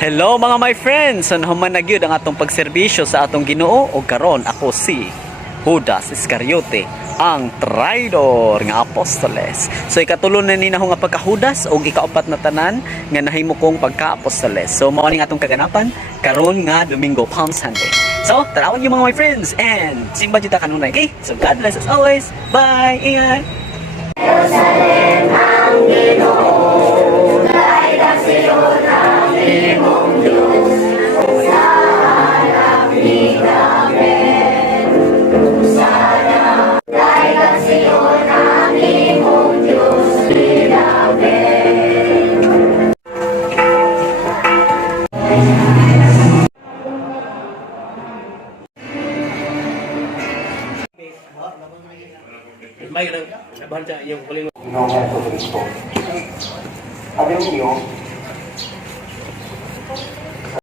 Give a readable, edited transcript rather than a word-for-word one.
Hello mga my friends! Human na gyud ang atong pagserbisyo sa atong Ginoo o karon ako si Judas Iscariote, ang traidor nga apostoles. So ikatulo na ni naho nga pagka-Judas o ikaapat na tanan nga nahimo kong pagka-apostoles. So mao ning atong kaganapan karon nga Domingo Palm Sunday. So tanawan niyo mga my friends and simba jud ta kanunay. Okay? So God bless as always. Bye! Ingat! Jerusalem ang Ginoo, kahit ang Sion ang imong Diyos, sa harap ni David. Sana, kahit ang Sion ang imong Diyos, ni David. Baik, bahasa yang paling Ginong Jesucristo. Sabi niyo,